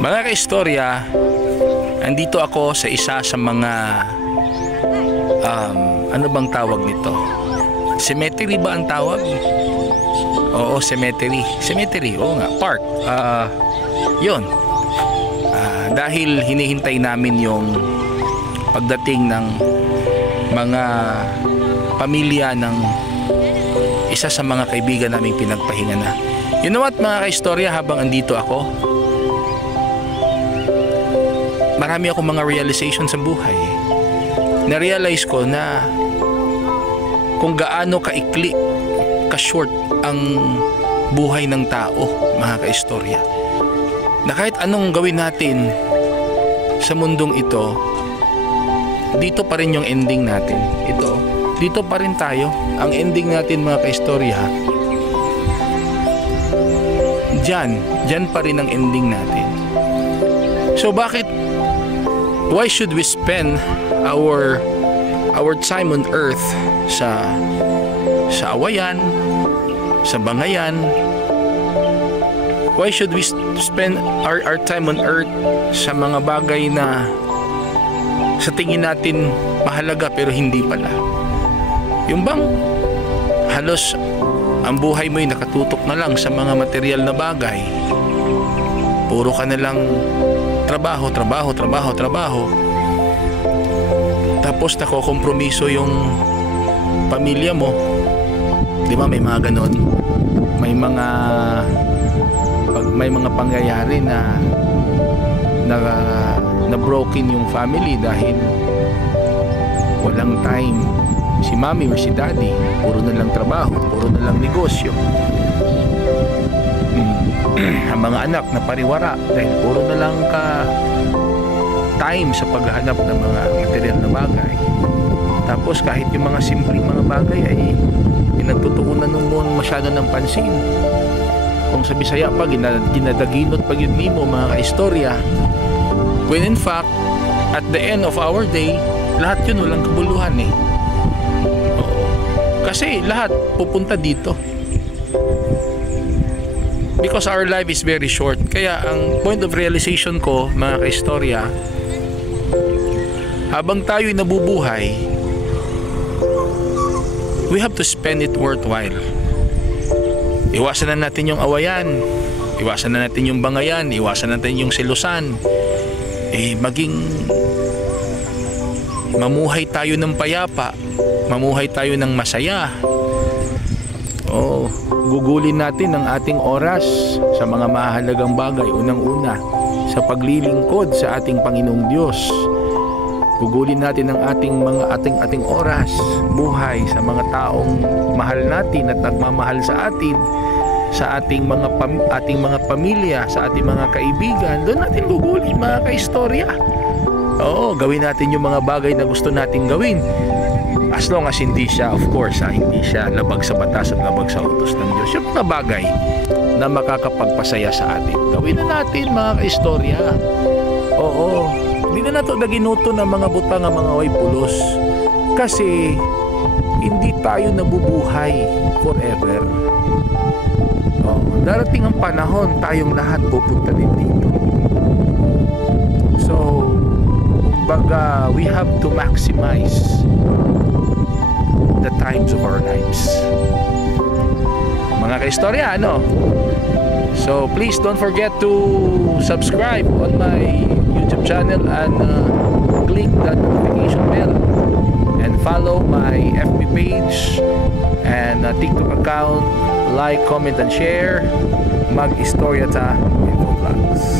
Mga kaistorya, andito ako sa isa sa mga ano bang tawag nito? Cemetery ba ang tawag? Oo, cemetery. Cemetery, oo nga, park. Yun. Dahil hinihintay namin yung pagdating ng mga pamilya ng isa sa mga kaibigan naming pinagpahinga na. You know what, mga kaistorya, habang andito ako, marami akong mga realization sa buhay. Na-realize ko na kung gaano kaikli, ka-short ang buhay ng tao, mga kaistorya. Na kahit anong gawin natin sa mundong ito, dito pa rin yung ending natin. Ito, dito pa rin tayo. Ang ending natin, mga kaistorya, Diyan pa rin ang ending natin. So why should we spend our time on earth sa awayan, sa bangayan? Why should we spend our time on earth sa mga bagay na sa tingin natin mahalaga pero hindi pala? Yung bang halos ang buhay mo'y nakatutok na lang sa mga material na bagay. Puro ka na lang trabaho. Tapos nakokompromiso yung pamilya mo. Di ba, may mga ganon? May mga pangyayari na broken yung family dahil walang time si mommy or si daddy, puro na lang trabaho, puro na lang negosyo. Ang mga anak na pariwara dahil puro na lang time sa paghahanap ng mga material na bagay. Tapos kahit yung mga simpleng mga bagay ay pinagtutuunan mo masyado ng pansin. Kung sa Bisaya pa, ginadaginot pag yun mo, mga kaistorya, when in fact at the end of our day, lahat yun walang kabuluhan eh. Kasi lahat pupunta dito. Because our life is very short. Kaya ang point of realization ko, mga kaistorya, habang tayo'y nabubuhay, we have to spend it worthwhile. Iwasan na natin yung awayan, iwasan na natin yung bangayan, iwasan natin yung selusan. Maging mamuhay tayo ng payapa, mamuhay tayo ng masaya. Gugulin natin ang ating oras sa mga mahalagang bagay. Unang-una, sa paglilingkod sa ating Panginoong Diyos. Gugulin natin ang ating oras, buhay sa mga taong mahal natin at nagmamahal sa atin, sa ating mga pamilya, sa ating mga kaibigan. Doon natin gugulin, mga kaistorya. Gawin natin yung mga bagay na gusto nating gawin. As long as hindi siya, of course, hindi siya labag sa batas at labag sa utos ng Diyos. Yung mga bagay na makakapagpasaya sa atin, gawin na natin, mga kaistorya. Hindi na nato naginuto ng mga butang ng mga way pulos. Kasi hindi tayo nabubuhay forever. Darating ang panahon, tayong lahat pupunta din dito. So, we have to maximize the times of our lives. Mga kaistorya, So please don't forget to subscribe on my YouTube channel and click the notification bell and follow my FB page and TikTok account. Like, comment and share. Mag-istorya ta Info Vlogs.